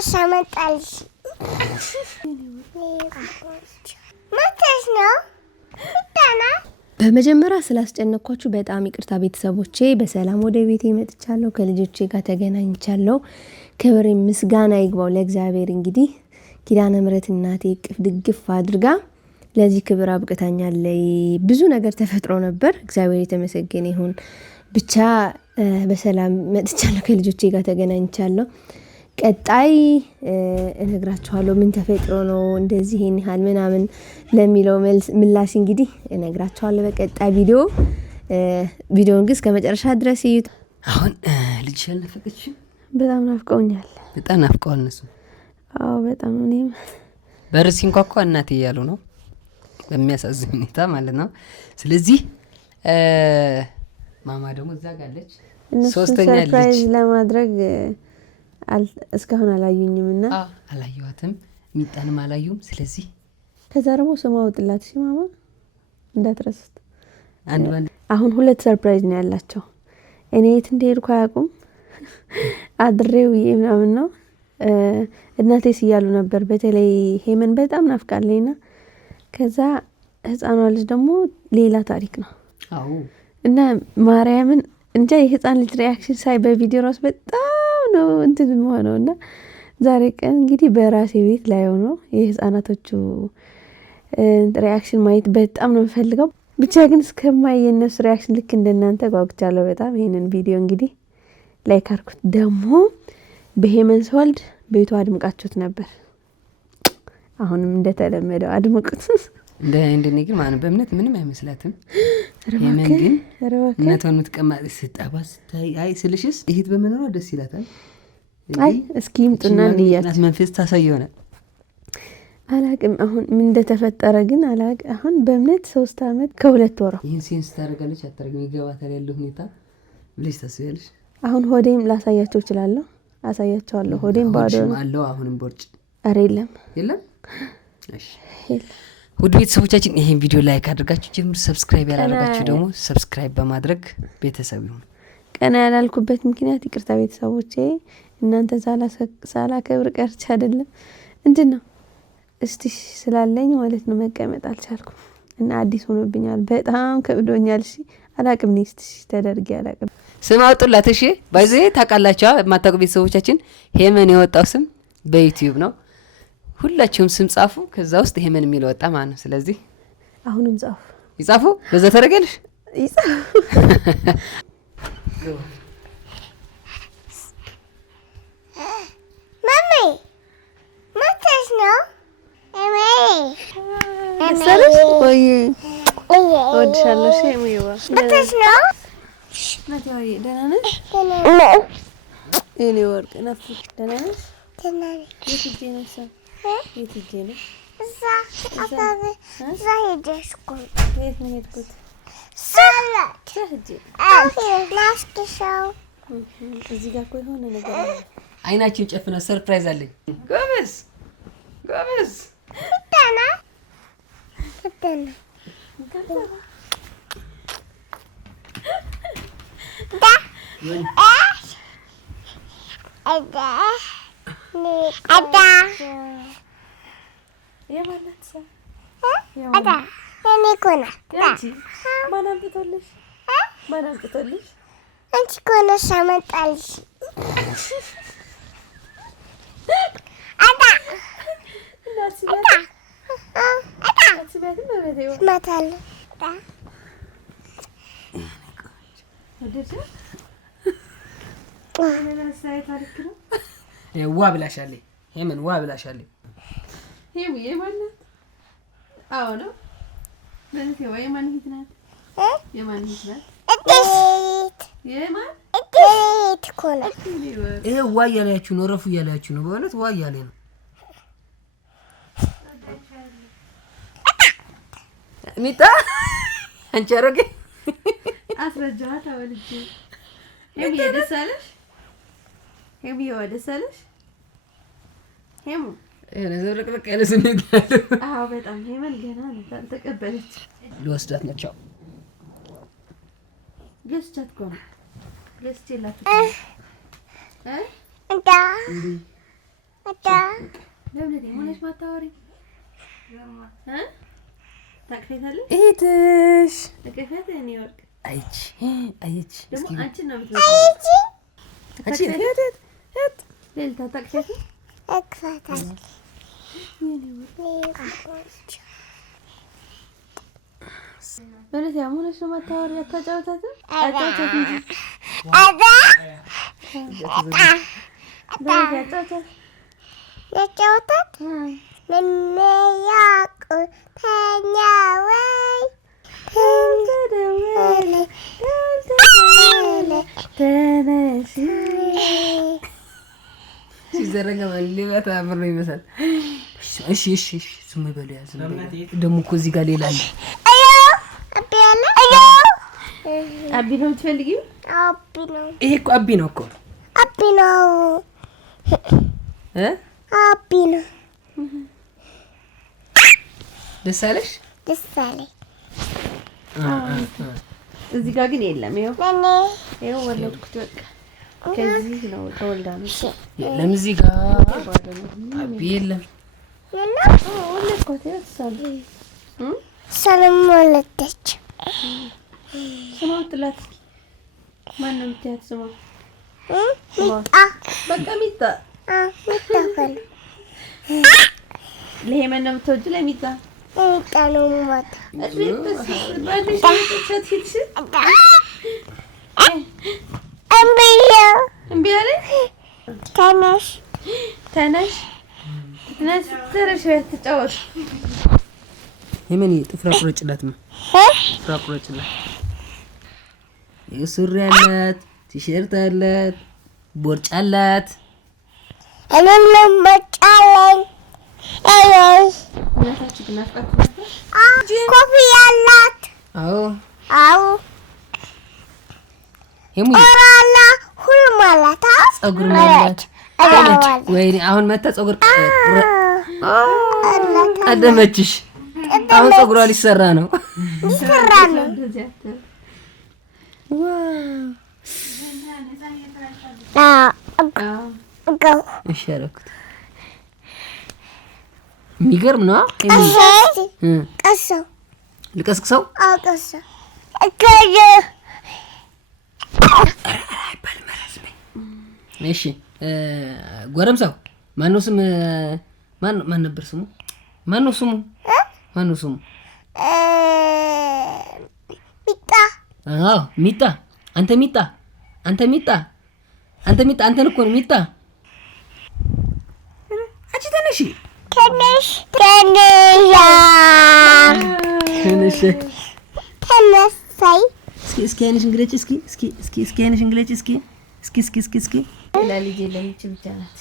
ኮነሳ መጣልሽ መተሽ ነው ታና በመጀመሪያ ስላስጨነቅኳችሁ በጣም ይቅርታ ቤተሰቦቼ። በሰላም ወደ ቤቴ መጥቻለሁ። ከልጆቼ ጋር ተገናኝቻለሁ። ክብር ምስጋና ይግባው ለእግዚአብሔር። እንግዲህ ኪዳነ ምሕረት እናቴ እቅፍ ድግፍ አድርጋ ለዚህ ክብር አብቅታኛለች። ብዙ ነገር ተፈጥሮ ነበር። እግዚአብሔር የተመሰገነ ይሁን። ብቻ በሰላም መጥቻለሁ። ከልጆቼ ጋር ተገናኝቻለሁ። ቀጣይ እነግራችኋለሁ ምን ተፈጥሮ ነው እንደዚህ ይሄን ያህል ምናምን ለሚለው ምላሽ እንግዲህ እነግራችኋለሁ በቀጣይ ቪዲዮውን ግን እስከመጨረሻ ድረስ እዩት። አሁን ልጅሽ አልናፈቀችሽም? በጣም ናፍቀውኛል። በጣም ናፍቀዋል እነሱ። አዎ በጣም እኔም በር ሲንኳኳ እናቴ እያሉ ነው፣ በሚያሳዝን ሁኔታ ማለት ነው። ስለዚህ ማማ ደግሞ እዛ ጋለች። ሶስተኛ ልጅ ሰርፕራይዝ ለማድረግ እስካሁን አላዩኝም እና አላየዋትም፣ ሚጣንም አላዩም። ስለዚህ ከዛ ደግሞ ስማ ወጥላት እሺ ማማ እንዳትረሱት። አሁን ሁለት ሰርፕራይዝ ነው ያላቸው። እኔ የት እንደሄድኩ አያውቁም። አድሬው ምናምን ነው እናቴ ሲያሉ ነበር። በተለይ ሄመን በጣም ናፍቃለኝና ከዛ ህፃኗ ልጅ ደግሞ ሌላ ታሪክ ነው። አዎ እና ማርያምን እንጃ የህፃን ልጅ ሪያክሽን ሳይ በቪዲዮ ራስ በጣም ነው እንትን ሆነው እና ዛሬ ቀን እንግዲህ በራሴ ቤት ላይ ሆኖ የህፃናቶቹ ሪያክሽን ማየት በጣም ነው የምፈልገው። ብቻ ግን እስከማይ የነሱ ሪያክሽን ልክ እንደናንተ ጓጉቻለሁ በጣም። ይሄንን ቪዲዮ እንግዲህ ላይክ አድርጉት። ደግሞ በሄመን ስወልድ ቤቱ አድምቃችሁት ነበር። አሁንም እንደተለመደው አድምቁት። እንደኔ ግን ማን በእምነት ምንም አይመስላትም። ሄመን ግን እናቷን የምትቀማጥ ስጣባ ስታይ አይ ስልሽስ ይሄት በመኖሯ ደስ ይላታል። አይ እስኪ ይምጡና እንያት መንፈስ ታሳየውና አላቅም አሁን ምን እንደተፈጠረ ግን አላቅ። አሁን በእምነት 3 አመት ከ2 ወር ይሄን ሴንስ ታደርጋለች አታደርግም ይገባታል ያለው ሁኔታ ብለሽ ታስቢያለሽ? አሁን ሆዴም ላሳያቸው እችላለሁ። አሳያቸዋለሁ። ሆዴም ባዶ ነው አለው። አሁንም ቦርጭ አረ የለም። እሺ ውድ ቤተሰቦቻችን ይሄን ቪዲዮ ላይክ አድርጋችሁ ጀምር። ሰብስክራይብ ያላደረጋችሁ ደግሞ ሰብስክራይብ በማድረግ ቤተሰብ ይሁን። ቀና ያላልኩበት ምክንያት ይቅርታ ቤተሰቦቼ፣ እናንተ ሳላከብር ቀርቼ አይደለም እንድነው እስቲ ስላለኝ ማለት ነው መቀመጥ አልቻልኩም እና አዲስ ሆኖብኛል። በጣም ከብዶኛል። እሺ አላቅም ነው እስቲ ተደርጌ አላቅም። ስም አውጡላት። እሺ ባይዘ ታውቃላችሁ የማታውቁ ቤተሰቦቻችን ሄመን የወጣው ስም በዩቲዩብ ነው። ሁላችሁም ስም ጻፉ። ከዛ ውስጥ ሄመን የሚል ወጣ ማለት ነው። ስለዚህ አሁንም ይጻፉ። በዛ ተረገልሽ ይጻፉ። ማሚ መተሽ ነው መሰለሽ ወይ ወድሻለሽ ሄሚዋ መተሽ ነው ናቲያዬ ደህና ነሽ? እኔ ወርቅ ናፍቅ ደህና ነሽ? ደህና ነኝ። የት ሂጅ ነው የት ሂጅ ነው? እዛ ሄደሽ እኮ የት ነው የሄድኩት? ሰላት ሂጅ ላስክሻው እዚህ ጋር እኮ የሆነ ነገር አለ። አይናችን ጨፍነ ሰርፕራይዝ አለኝ። ጎበዝ ደህና አንቺ ኮነሳ መጣልሽ ዋ ብላሻለኝ ሄመን ዋ ብላሻለኝ። ሄሙዬ ማለት አዎ ነው ለኔ ወይ ማን ይትናት የማን ይትናት የማን እዴት ኮነ ይሄ ዋ እያላችሁ ነው፣ ረፉ እያላችሁ ነው። በእውነት ዋ እያለኝ ነው። ሚጣ አንቺ አሮጌ አስረጃት አወልጂ ሄሙዬ ደስ አለሽ? ሄሙዬ ደስ አለሽ? ሄሙ ዘብረቅረቅ ያለ ስሜት ያለው አዎ በጣም ሄመን ገና ነው ተቀበለች። ልወስዳት ነው። ቻው ገስቻት ቆም ገስቼላት እንዳ አዳ ለምን ሆነሽ ማታወሪ ታቅፈታለሽ? እህትሽ ታቅፈት እኔ ወርቅ አይች ደግሞ አንቺ ነው አንቺ እህት ሌልታ ታቅፈት እክፋታል በለት ያሙነሽ ነው ማታወሪ አታጫውታትም? አዳ በለት ያጫውታት የጨውታት ምን ያቁተኛ ወይ ተደወለ ተነሽ ሲዘረጋ ሌላ ተአምር ነው ይመስላል። እሺ ዝም በሉ ያ ዝም በሉ። ደግሞ እኮ እዚህ ጋር ሌላ አለ። አቢ ነው የምትፈልጊው? አቢ ነው። ይሄ እኮ አቢ ነው እኮ አቢ ነው አቢ ነው። ደስ አለሽ? ደስ አለኝ። እዚህ ጋር ግን የለም። ይኸው ወለድኩት በቃ ከዚህ ነው ተወልዳ ነው። የለም እዚህ ጋር አቢ የለም። ወለድኩት ሰላም ወለደች። ስሟን ጥላት እስኪ ማነው የምትያት ስሟ? ሚጣ በቃ ሚጣ ሚጣ ፈል ለሄመን ነው የምትወጂው? ለሚጣ ሚጣ ነው ማለት እምቢ አለ። ተነሽ ተነሽ ተጫወት። ሄመን ጥፍራ ቁረጭላት ነው ጥፍራ ቁረጭላት። ሱሪ አላት፣ ቲሸርት አላት፣ ቦርጫ አላት። እኔም ቦርጫለኝ። እናታችሁ ግን አፍቃችሁ ኮፍያ አላት። አዎ ሄሙ አራላ ሁሉም አላት። ጸጉር አላት። ወይኔ አሁን መታ ጸጉር ቀደመችሽ። አሁን ጸጉሯ ሊሰራ ነው። ሊሰራ ነው። እሺ አደረኩት። የሚገርም ነው። ቀሰው ልቀስቅሰው። ቀሰው እሺ ጎረምሳው ማነው ስም? ማን ነበር ስሙ? ማነው ስሙ? ሚጣ። አዎ ሚጣ። አንተ ሚጣ አንተን እኮ ነው ሚጣ። አንቺ ተነሺ ተነሳይ። እስኪ አይንሽን ግለጪ። እስኪ አይንሽን ግለጪ። እስኪ ለልጅ ለምች ብቻ ናት።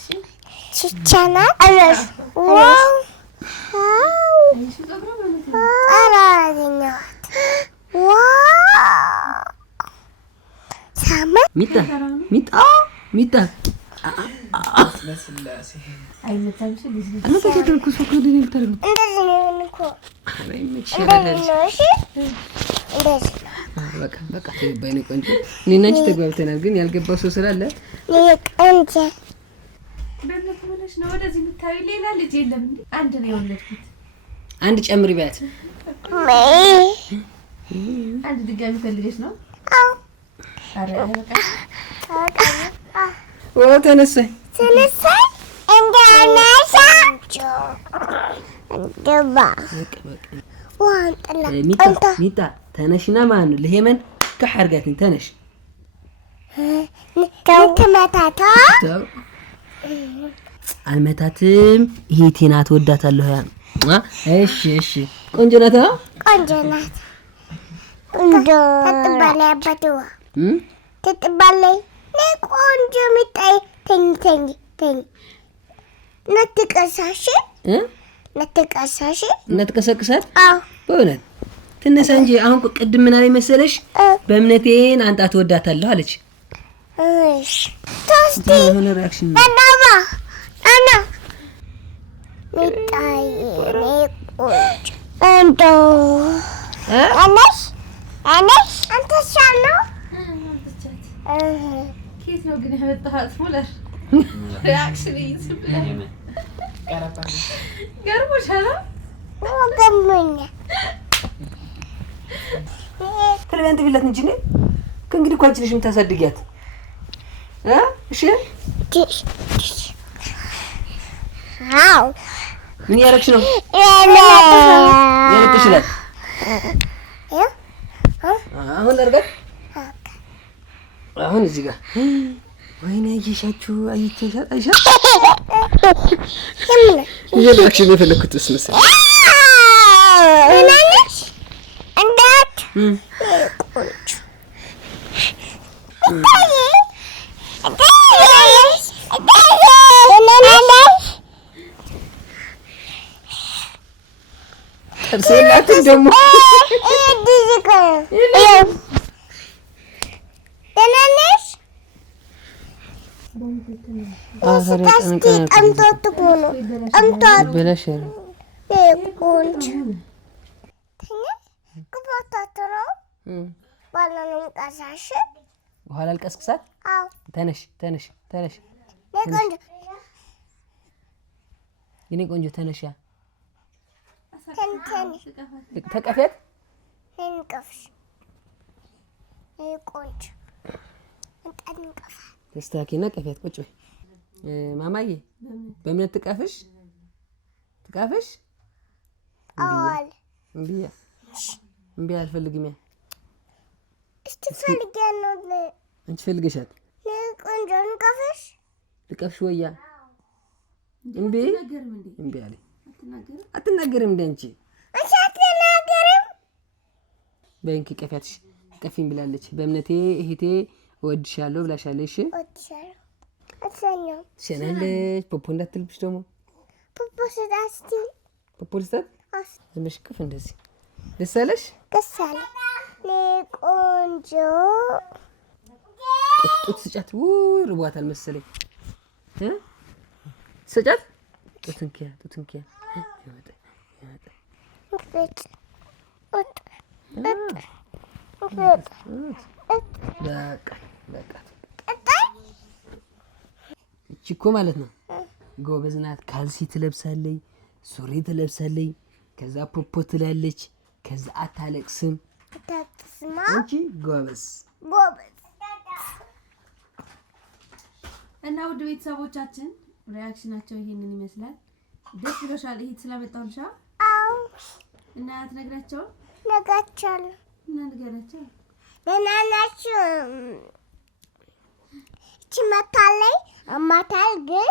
እሺ ቻና አለሽ ዋው ሚጣ በቃ ባይኔ ቆንጆ እኔና አንቺ ተግባብተናል። ግን ያልገባው ሰው ስላለ ቆንጆ በእነሱ ሆነሽ ነው ወደዚህ የምታዪው። ሌላ ልጅ የለም እንዴ? አንድ ነው የወለድኩት። አንድ ጨምሪ ቢያት አንድ ድጋሚ ፈልገሽ ነው? አዎ አረ በቃ ተነሳይ ሚጣ ተነሽና ማን ለሄመን ከሐርጋትን ተነሽ ተመታታ አልመታትም። ይሄ ናት ወዳታለሁ። እሺ ቆንጆ ናት። ትጥባለይ ቆንጆ ሚጣይ ተኝ ነትቀሰቅሳት። በእውነት ትነሳ እንጂ አሁን ቅድም ምን አለኝ መሰለሽ? በእምነቴን አንጣ ትወዳታለሁ አለች። እሺ ታስቲ ምን ሪአክሽን አና ሚጣይ ቆንጆ አነሽ አንተ ሻሎ ኬት ነው ግን ያመጣሃት ሙለር ሪአክሽን ይስብለ ገርሞሻል? ገርሞኛል። ትልበንት ቢላት እንጂ ነኝ ከእንግዲህ እኮ አንቺ ልጅ የምታሳድጊያት እሺ። አዎ ምን ያደረግሽ ነው? ያለጥሽ ይላል። አሁን አድርጋት። አሁን እዚህ ጋር ወይኔ አየሻችሁ? አይተሻል? ይሄላችሁ ነው የፈለኩት እሱ መሰለኝ። እናንሽ እንዳት ጥርስ የላትም ደግሞ በኋላ አልቀስቅሳት። ተነሽ ተነሽ ተነሽ የኔ ቆንጆ ተነሽ። ያ ተቀፊያት ተስተካኪና ቀፊያት። ቁጭ በይ ማማዬ። በእምነት ትቀፍሽ ትቀፍሽ። እምቢ አልፈልግም። ያ አንቺ ፈልገሻት ቆንጆ እንቀፍሽ ልቀፍሽ ወያ እምቢ እምቢ አለኝ። አትናገርም እንደ አንቺ አትናገርም። በእንኪ ቀፊያትሽ ቀፊኝ ብላለች። በእምነቴ እህቴ እወድሻለሁ ብላሻለች። ሸናለች። ፖፖ እንዳትልብሽ ደግሞ ፖፖ ስዳስቲ ፖፖ ልስታት ዝምሽ ቅፍ እንደዚህ ደስ አለሽ? ደስ አለ። ቆንጆ ጡት ስጫት። ውይ ርቧታል መሰለኝ። ስጫት ጡትንኪያ ጡትንኪያ እቺ እኮ ማለት ነው ጎበዝ ናት። ካልሲ ትለብሳለች፣ ሱሪ ትለብሳለች፣ ከዛ ፖፖ ትላለች፣ ከዛ አታለቅስም። አንቺ ጎበዝ ጎበዝ። እና ውድ ቤተሰቦቻችን ሪያክሽናቸው ይሄንን ይመስላል። ደስ ብሎሻል? ይሄ ስለመጣሁልሻ? አዎ። እና አትነግራቸው? ነግራቸዋለሁ። እና ንገራቸው። ደህና ናችሁ? እቺ መታለይ አማታል ግን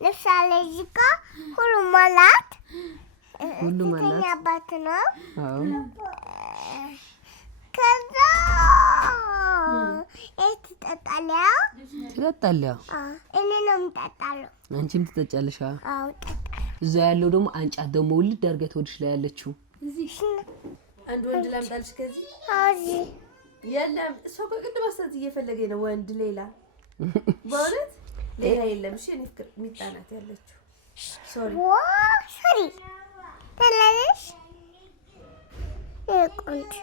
ለምሳሌ እዚህ ጋር ሁሉም አላት። ሁሉም አላት። አባት ነው። አዎ። ከዛ ትጠጣለህ? ትጠጣለህ? እኔ ነው የምጠጣለሁ። አንቺም ትጠጫለሽ? አዎ እጠጣለሁ። እዛ ያለው ደግሞ አንጫት ደግሞ ውልድ አድርገህ ወድሽ ላይ ያለችው እዚህ አንድ ወንድ ላምጣልሽ። ከዚህ እዚህ የለም። እሷ እኮ ቅድም አስተት እየፈለገኝ ነው ወንድ ሌላ። በእውነት ሌላ የለም። እሺ እኔ ፍቅር ሚጣናት ያለችው ሶሪ ሶሪ ተላለሽ ቆንጆ